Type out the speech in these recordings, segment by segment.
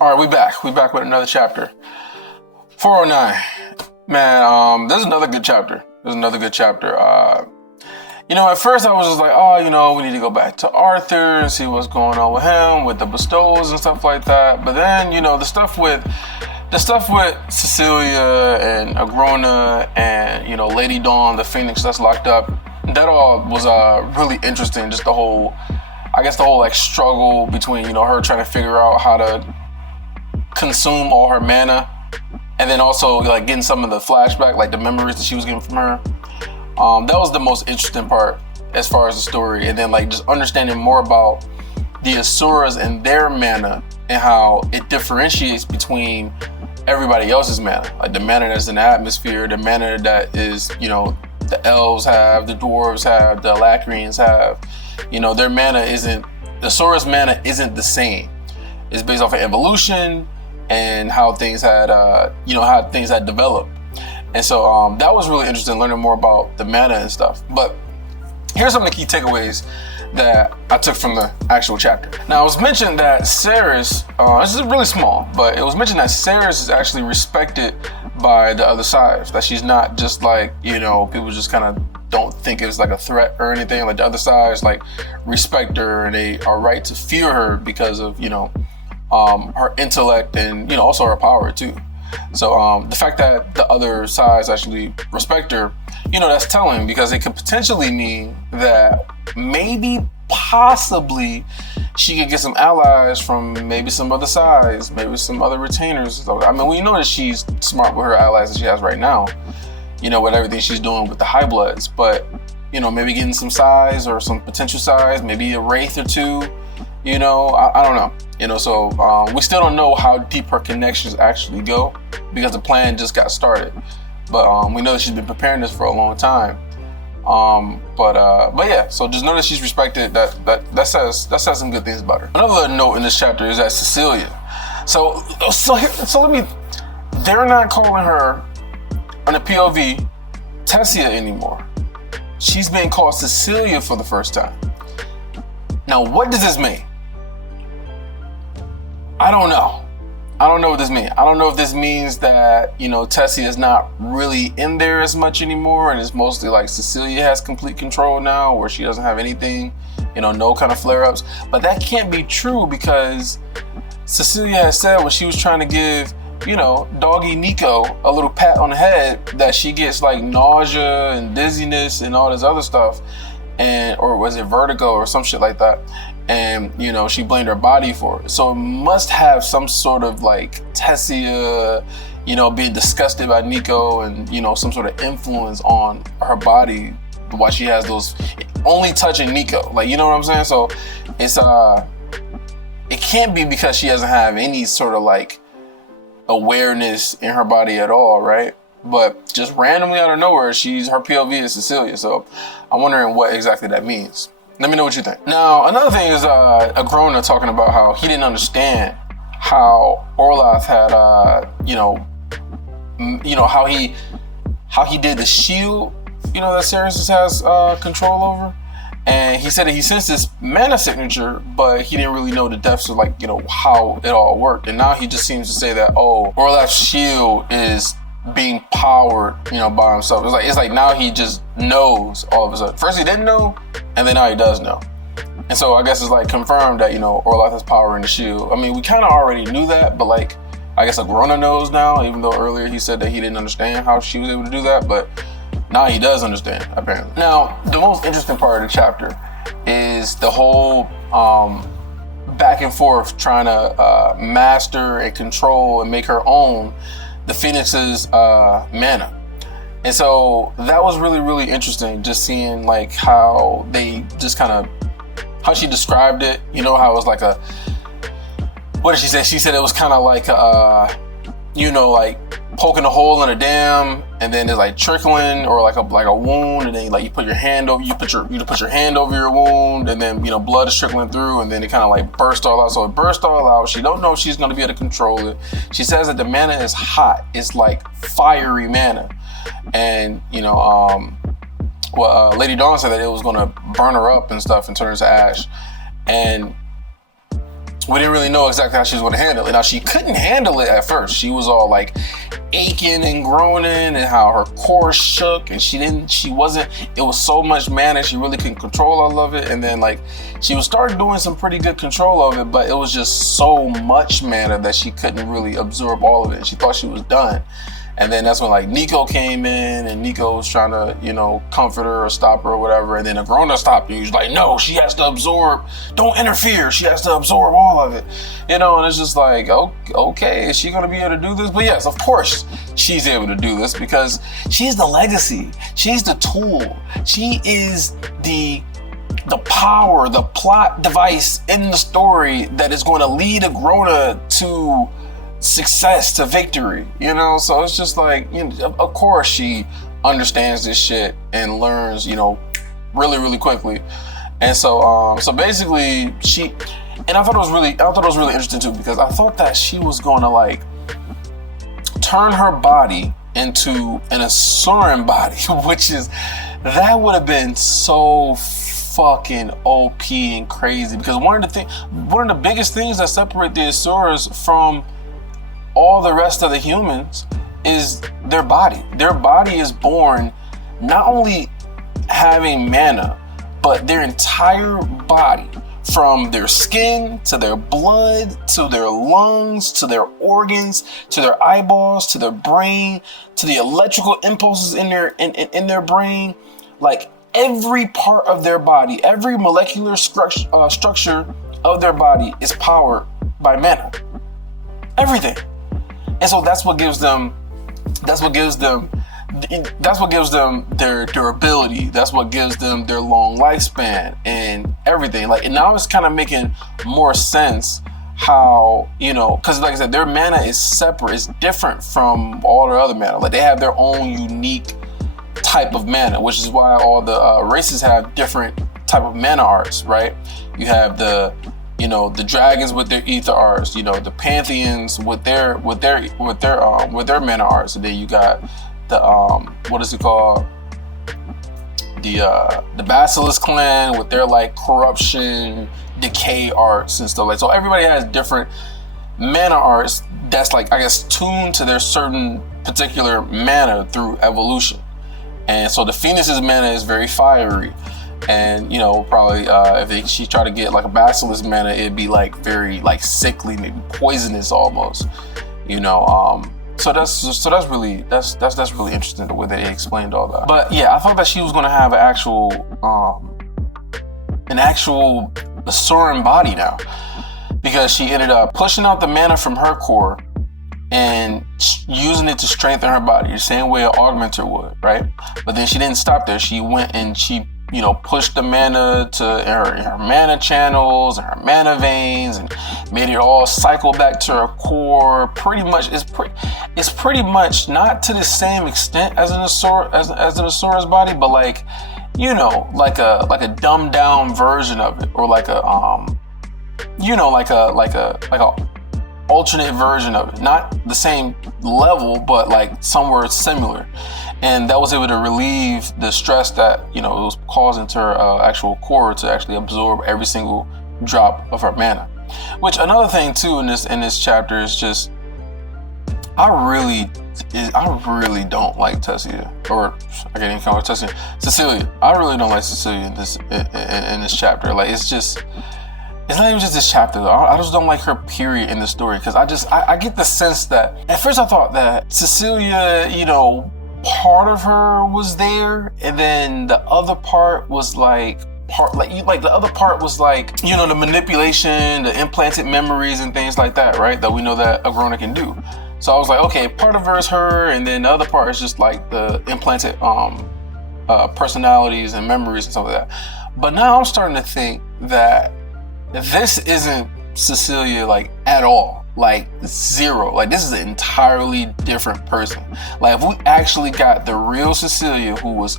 All right, we back. We back with another chapter. 409. Man, this is another good chapter. At first I was just like, we need to go back to Arthur and see what's going on with him, with the bestows and stuff like that. But then, the stuff with Cecilia and Agrona and, Lady Dawn, the Phoenix that's locked up, that all was really interesting. Just the whole struggle between, her trying to figure out how to consume all her mana, and then also getting some of the flashback, the memories that she was getting from her. That was the most interesting part as far as the story, and then just understanding more about the Asuras and their mana and how it differentiates between everybody else's mana, the mana that's in the atmosphere, the mana that is the elves have, the dwarves have, the Alacrians have. Their mana isn't, the Asuras mana isn't the same. It's based off of evolution and how things had developed. And so that was really interesting, learning more about the mana and stuff. But here's some of the key takeaways that I took from the actual chapter. Now, it was mentioned that Cerys, this is really small, but it was mentioned that Cerys is actually respected by the other side, that she's not just people just kind of don't think it's a threat or anything. The other sides respect her, and they are right to fear her because of her intellect and also her power too. So the fact that the other sides actually respect her, that's telling, because it could potentially mean that possibly she could get some allies from maybe some other sides, maybe some other retainers. I mean, we know that she's smart with her allies that she has right now, with everything she's doing with the High Bloods, but maybe getting some size or some potential size, maybe a wraith or two. I don't know. So we still don't know how deep her connections actually go, because the plan just got started. But we know that she's been preparing this for a long time. But yeah, so just know that she's respected. That says some good things about her. Another note in this chapter is that Cecilia. So they're not calling her on the POV Tessia anymore. She's being called Cecilia for the first time. Now, what does this mean? I don't know what this means. I don't know if this means that, Tessia is not really in there as much anymore, and it's mostly Cecilia has complete control now, or she doesn't have anything, no kind of flare-ups. But that can't be true, because Cecilia has said when she was trying to give, doggy Nico a little pat on the head, that she gets nausea and dizziness and all this other stuff, or was it vertigo or some shit like that? And, she blamed her body for it. So it must have some sort of Tessia, being disgusted by Nico and, some sort of influence on her body while she has those, only touching Nico. You know what I'm saying? So it's, it can't be because she doesn't have any sort of awareness in her body at all, right? But just randomly out of nowhere, her POV is Cecilia. So I'm wondering what exactly that means. Let me know what you think. Now, another thing is Agrona talking about how he didn't understand how Orloth had, how he did the shield, that Cerys has control over. And he said that he sensed this mana signature, but he didn't really know the depths of how it all worked. And now he just seems to say that, Orloth's shield is being powered, by himself. It's like now he just knows all of a sudden. First he didn't know, and then now he does know. And so I guess it's confirmed that, Orloth has power in the shield. I mean, we kind of already knew that, but I guess Agrona knows now, even though earlier he said that he didn't understand how she was able to do that, but now he does understand, apparently. Now, the most interesting part of the chapter is the whole back and forth trying to master and control and make her own the Phoenix's mana. And so that was really, really interesting, just seeing how they just how she described it, how it was what did she say? She said it was kind of poking a hole in a dam, and then there's trickling, or a wound, and then you put your hand over, you put your hand over your wound, and then blood is trickling through, and then it kind of burst all out. So it burst all out. She don't know if she's going to be able to control it. She says that the mana is hot. It's fiery mana, and Lady Dawn said that it was going to burn her up and stuff and turn her to ash. And we didn't really know exactly how she was going to handle it. Now, she couldn't handle it at first. She was all like aching and groaning, and how her core shook, and it was so much mana, she really couldn't control all of it. And then like she was starting doing some pretty good control of it, but it was just so much mana that she couldn't really absorb all of it. She thought she was done. And then that's when like Nico came in, and Nico was trying to, you know, comfort her or stop her or whatever. And then Agrona stopped her. He was like, no, she has to absorb. Don't interfere. She has to absorb all of it. You know, and it's just like, okay, is she going to be able to do this? But yes, of course she's able to do this because she's the legacy. She's the tool. She is the power, the plot device in the story that is going to lead Agrona to success, to victory, you know. So it's just like, you know, of course she understands this shit and learns, you know, really, really quickly. And so basically I thought it was really interesting too, because I thought that she was going to like turn her body into an Asuran body, that would have been so fucking OP and crazy, because one of the biggest things that separate the Asuras from all the rest of the humans is their body. Their body is born not only having mana, but their entire body, from their skin to their blood to their lungs to their organs to their eyeballs to their brain to the electrical impulses in their brain, like every part of their body, every molecular structure of their body is powered by mana. Everything. And so that's what gives them their durability. That's what gives them their long lifespan and everything. Like, and now it's kind of making more sense how, you know, because like I said, their mana is separate. It's different from all their other mana. Like, they have their own unique type of mana, which is why all the races have different type of mana arts, right? You have the dragons with their ether arts, you know, the pantheons with their mana arts, and then you got the what is it called? The Basilisk clan with their like corruption, decay arts and stuff like. So everybody has different mana arts that's like, I guess, tuned to their certain particular mana through evolution. And so the Phoenix's mana is very fiery. And, you know, probably she tried to get like a Basilisk mana, it'd be like very like sickly, maybe poisonous almost, you know. So that's really interesting the way they explained all that. But yeah, I thought that she was gonna have an actual Asuran body now, because she ended up pushing out the mana from her core and using it to strengthen her body, the same way an augmenter would, right? But then she didn't stop there. She went and she, you know, pushed the mana to her mana channels and her mana veins, and made it all cycle back to her core. Pretty much, it's pretty much not to the same extent as an Asura's body, but like, you know, like a dumbed down version of it, or like a like a alternate version of it. Not the same level, but like somewhere similar. And that was able to relieve the stress that, you know, it was causing to her actual core to actually absorb every single drop of her mana. Which, another thing too in this chapter is just, I really don't like Tessia, or I can't even call her Tessia, Cecilia. I really don't like Cecilia in this chapter. Like, it's not even just this chapter though. I just don't like her period in the story, because I get the sense that at first I thought that Cecilia, you know, part of her was there, and then the other part was like the other part was like, you know, the manipulation, the implanted memories and things like that, right? That we know that Agrona can do. So I was like, okay, part of her is her, and then the other part is just like the implanted personalities and memories and stuff like that. But now I'm starting to think that this isn't Cecilia, like, at all. Like, zero. Like, this is an entirely different person. Like, if we actually got the real Cecilia, who was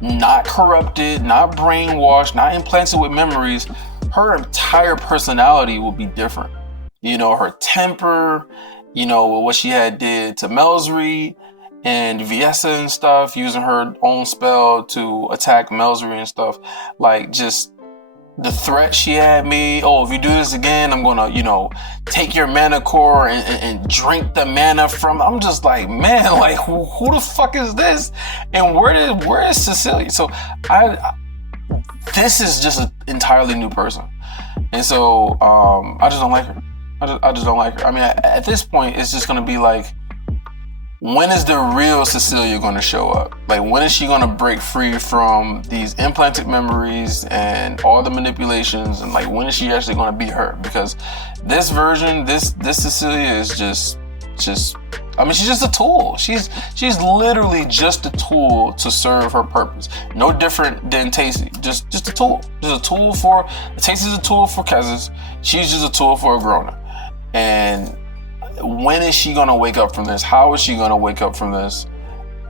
not corrupted, not brainwashed, not implanted with memories, her entire personality would be different. You know, her temper, you know, what she had did to Melsri and Viessa and stuff, using her own spell to attack Melsri and stuff. Like, just the threat she had made, oh, if you do this again, I'm gonna, take your mana core and drink the mana from. I'm just like, man, like who the fuck is this? And where is Cecilia? So this is just an entirely new person. And so I just don't like her. I just don't like her. I mean, at this point, it's just gonna be like, when is the real Cecilia going to show up? Like, when is she going to break free from these implanted memories and all the manipulations? And like, when is she actually going to be her? Because this version, this Cecilia is just, I mean, she's just a tool. She's literally just a tool to serve her purpose. No different than Tacy. Just a tool. Just a tool for, Tacy's a tool for Kessis. She's just a tool for Agrona. And when is she gonna wake up from this? How is she gonna wake up from this?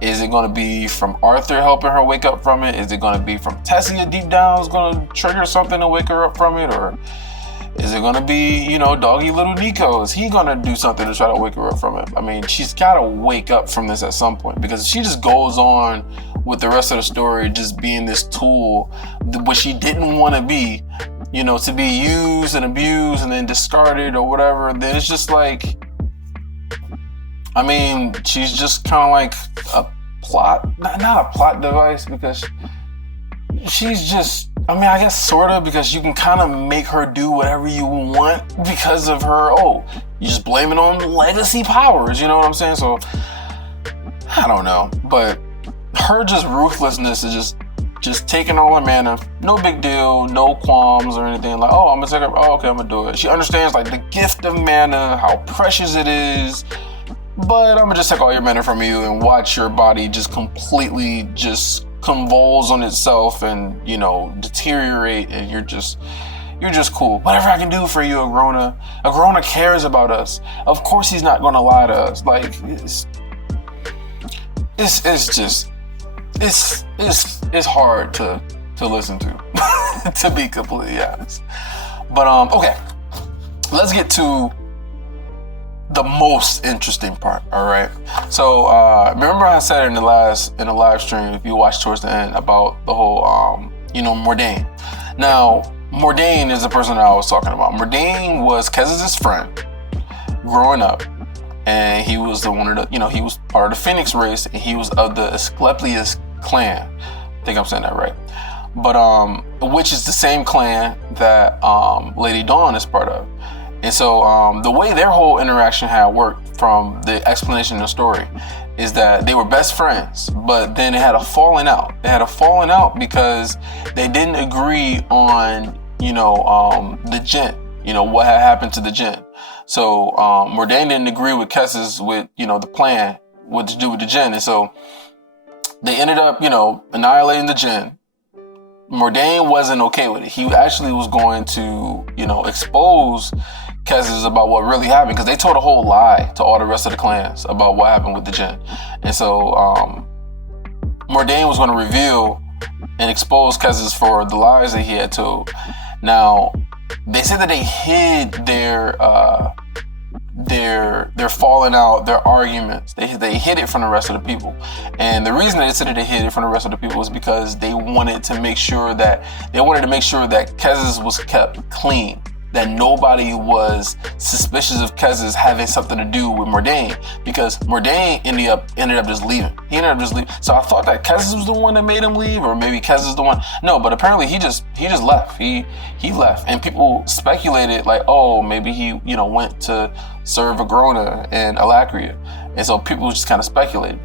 Is it gonna be from Arthur helping her wake up from it? Is it gonna be from Tessia deep down is gonna trigger something to wake her up from it? Or is it gonna be, doggy little Nico? Is he gonna do something to try to wake her up from it? I mean, she's gotta wake up from this at some point, because if she just goes on with the rest of the story just being this tool, which she didn't want to be, to be used and abused and then discarded or whatever, then it's just like, I mean, she's just kind of like a plot, not a plot device, because she's just, I mean, I guess sort of, because you can kind of make her do whatever you want because of her, you just blame it on legacy powers, you know what I'm saying? So, I don't know, but her just ruthlessness is just taking all her mana, no big deal, no qualms or anything, like, I'm gonna take her, okay, I'm gonna do it. She understands like the gift of mana, how precious it is, but I'm gonna just take all your mana from you and watch your body just completely just convulse on itself and, deteriorate, and you're just cool. Whatever I can do for you, Agrona. Agrona cares about us. Of course he's not gonna lie to us. Like, it's hard to listen to, to be completely honest. But okay, let's get to the most interesting part. All right. So remember I said in the live stream, if you watch towards the end, about the whole Mordain. Now, Mordain is the person that I was talking about. Mordain was Kessis' friend growing up, and he was the one of the, he was part of the Phoenix race, and he was of the Asclepius clan. I think I'm saying that right. But which is the same clan that Lady Dawn is part of. And so the way their whole interaction had worked, from the explanation of the story, is that they were best friends, but then they had a falling out. They had a falling out because they didn't agree on, the Djinn, what had happened to the Djinn. So Mordain didn't agree with Kessis with, the plan, what to do with the Djinn. And so they ended up, annihilating the Djinn. Mordain wasn't okay with it. He actually was going to, expose Kessis about what really happened, because they told a whole lie to all the rest of the clans about what happened with the Djinn. And so Mordain was going to reveal and expose Kessis for the lies that he had told. Now, they said that they hid their falling out, their arguments. They hid it from the rest of the people. And the reason they said that they hid it from the rest of the people was because they wanted to make sure that Kessis was kept clean, that nobody was suspicious of Kessis having something to do with Mordain, because Mordain ended up just leaving. He ended up just leaving. So I thought that Kessis was the one that made him leave, or maybe Kessis the one. No, but apparently he just left. He left, and people speculated like, maybe he went to serve Agrona and Alacria, and so people just kind of speculated.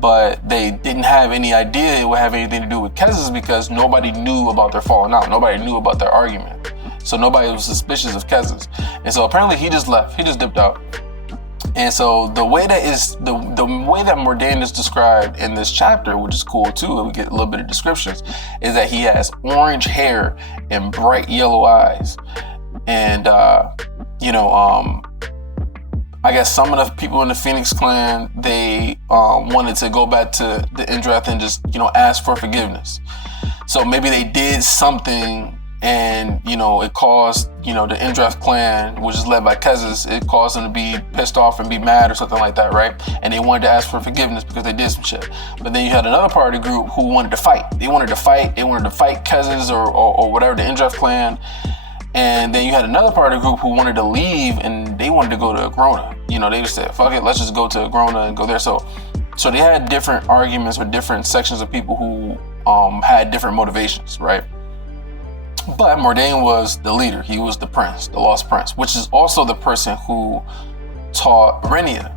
But they didn't have any idea it would have anything to do with Kessis, because nobody knew about their falling out. Nobody knew about their argument. So nobody was suspicious of Kessis. And so apparently he just left. He just dipped out. And so the way that Mordain is described in this chapter, which is cool too, and we get a little bit of descriptions, is that he has orange hair and bright yellow eyes. And I guess some of the people in the Phoenix clan, they wanted to go back to the Indrath and just, ask for forgiveness. So maybe they did something, and, it caused, the Imdrath clan, which is led by Kezis, it caused them to be pissed off and be mad or something like that, right? And they wanted to ask for forgiveness because they did some shit. But then you had another part of the group who wanted to fight. They wanted to fight Kezis or whatever, the Imdrath clan. And then you had another part of the group who wanted to leave and they wanted to go to Agrona. They just said, fuck it, let's just go to Agrona and go there. So they had different arguments with different sections of people who had different motivations, right? But Mordain was the leader. He was the prince, the lost prince, which is also the person who taught Renia.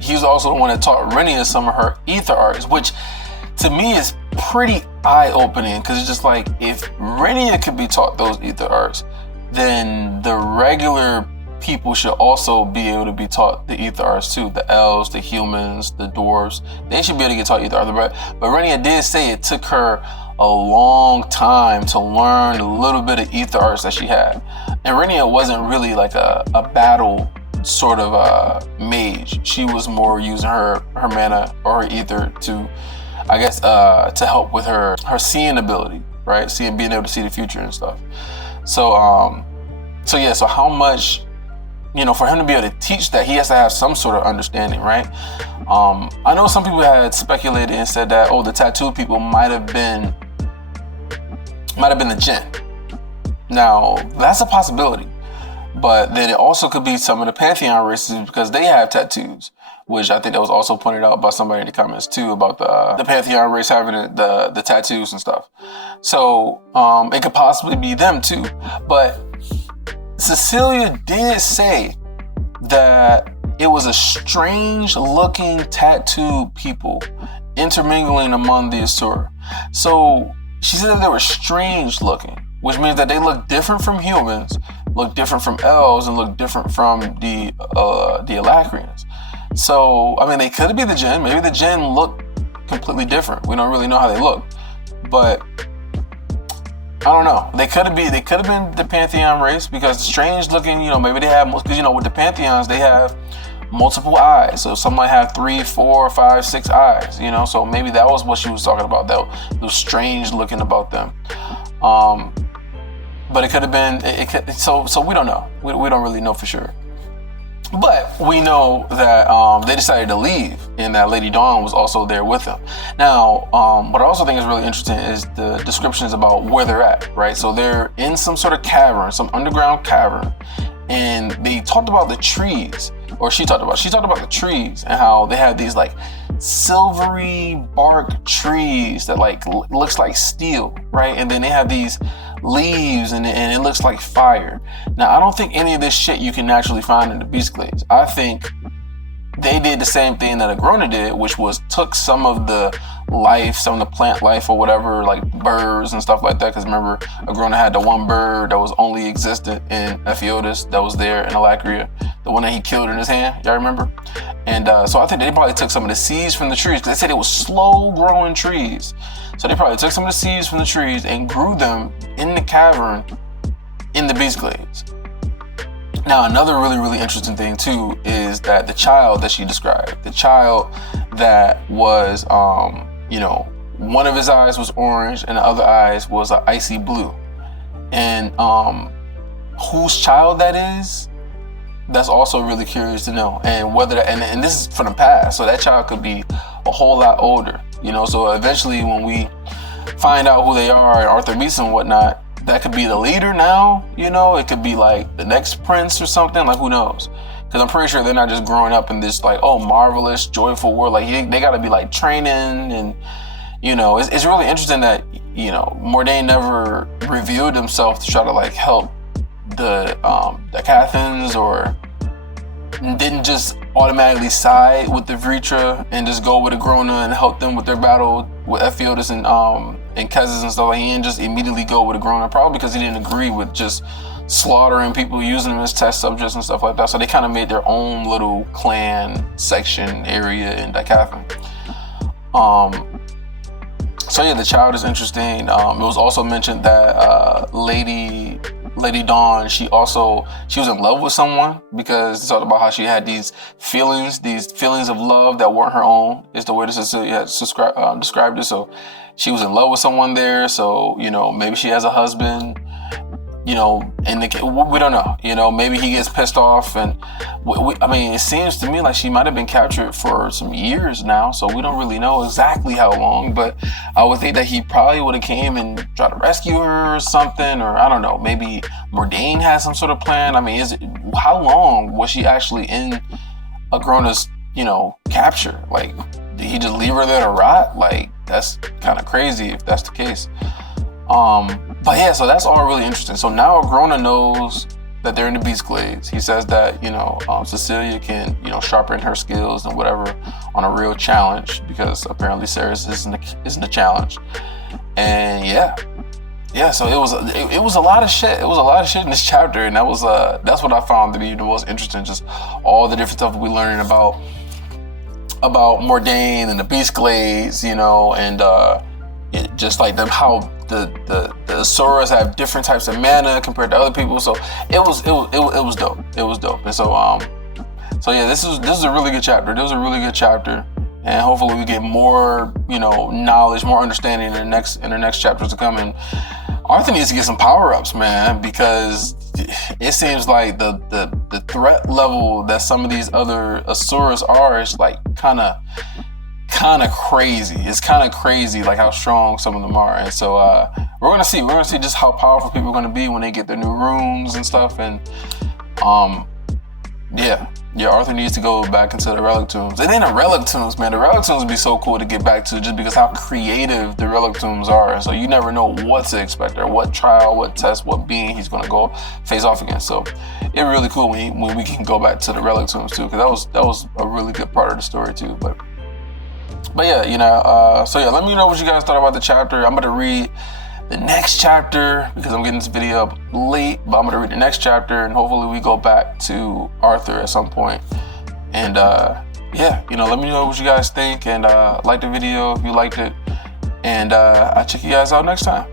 He was also the one that taught Renia some of her ether arts, which to me is pretty eye-opening, because it's just like, if Renia could be taught those ether arts, then the regular people should also be able to be taught the ether arts too. The elves, the humans, the dwarves, they should be able to get taught ether arts. But Renia did say it took her a long time to learn a little bit of ether arts that she had. And Renia wasn't really like a battle sort of mage. She was more using her mana or her ether to, I guess, to help with her seeing ability, right? Being able to see the future and stuff. So how much, for him to be able to teach that, he has to have some sort of understanding, right? I know some people had speculated and said that, the tattoo people might have been the Jinn. Now, that's a possibility. But then it also could be some of the Pantheon races, because they have tattoos, which I think that was also pointed out by somebody in the comments too, about the Pantheon race having the tattoos and stuff. So it could possibly be them too. But Cecilia did say that it was a strange looking tattooed people intermingling among the Asura. So she said that they were strange looking, which means that they look different from humans, look different from elves, and look different from the Alacrians. So, they could be the Jinn. Maybe the Jinn look completely different. We don't really know how they look. But I don't know. They could have been the Pantheon race, because the strange looking, maybe they have, because with the Pantheons, they have multiple eyes. So some might have 3, 4, 5, 6 eyes, so maybe that was what she was talking about, that was strange looking about them. But it could have been, so we don't know. We don't really know for sure. But we know that they decided to leave, and that Lady Dawn was also there with them. Now, what I also think is really interesting is the descriptions about where they're at, right? So they're in some sort of cavern, some underground cavern, and they talked about the trees, or she talked about the trees, and how they have these like silvery bark trees that like looks like steel, right? And then they have these leaves and it looks like fire. Now, I don't think any of this shit you can naturally find in the Beast Glades. I think they did the same thing that Agrona did, which was took some of the life, some of the plant life or whatever, like birds and stuff like that. Because remember, Agrona had the one bird that was only existent in Ephiodus that was there in Alacria, the one that he killed in his hand. Y'all remember? And so I think they probably took some of the seeds from the trees, because they said it was slow growing trees. So they probably took some of the seeds from the trees and grew them in the cavern in the Beast Glades. Now, another really, really interesting thing too is that the child that she described, the child that was, one of his eyes was orange and the other eyes was an icy blue. And whose child that is, that's also really curious to know. And whether that, and this is from the past, so that child could be a whole lot older, so eventually when we find out who they are and Arthur meets and whatnot, that could be the leader now, it could be like the next prince or something, like who knows? Because I'm pretty sure they're not just growing up in this like, marvelous, joyful world. Like they gotta be like training, and it's really interesting that, Mordain never revealed himself to try to like help the Cathans, or didn't just automatically side with the Vritra and just go with Agrona and help them with their battle with Ephiodus and Kezis and stuff. Like, he didn't just immediately go with Agrona, probably because he didn't agree with just slaughtering people, using them as test subjects and stuff like that. So they kind of made their own little clan section area in Dicathan. So yeah, the child is interesting. It was also mentioned that Lady Dawn, she was in love with someone, because they talked about how she had these feelings of love that weren't her own, is the way that Cecilia had described it. So she was in love with someone there. So, maybe she has a husband. you know, we don't know. You know, maybe he gets pissed off, and I mean, it seems to me like she might have been captured for some years now, so we don't really know exactly how long. But I would think that he probably would have came and tried to rescue her or something, or I don't know. Maybe Mordane has some sort of plan. I mean, how long was she actually in Agrona's, you know, capture? Like, did he just leave her there to rot? Like, that's kind of crazy if that's the case. But yeah, so that's all really interesting. So now Agrona knows that they're in the Beast Glades. He says that, you know, Cecilia can, you know, sharpen her skills and whatever on a real challenge, because apparently Cerys isn't a challenge. And yeah, so it was a lot of shit. It was a lot of shit in this chapter, and that's what I found to be the most interesting. Just all the different stuff we learning about Mordane and the Beast Glades, you know, and just like them, how the Asuras have different types of mana compared to other people. So it was dope. It was dope. And so yeah, this is a really good chapter. This was a really good chapter, and hopefully we get more, you know, knowledge, more understanding in the next chapters to come. And Arthur needs to get some power-ups, man, because it seems like the threat level that some of these other Asuras are is like kind of crazy. It's kind of crazy, like how strong some of them are. And so we're gonna see just how powerful people are gonna be when they get their new runes and stuff. And yeah, Arthur needs to go back into the Relic Tombs. And then the Relic Tombs, man, the Relic Tombs would be so cool to get back to, just because how creative the Relic Tombs are. So you never know what to expect, or what trial, what test, what being he's gonna go face off against. So it's really cool when we can go back to the Relic Tombs too, because that was a really good part of the story too. But yeah, you know, so yeah, let me know what you guys thought about the chapter. I'm gonna read the next chapter because I'm getting this video up late, but I'm gonna read the next chapter, and hopefully we go back to Arthur at some point. And yeah, you know, let me know what you guys think, and like the video if you liked it, and I'll check you guys out next time.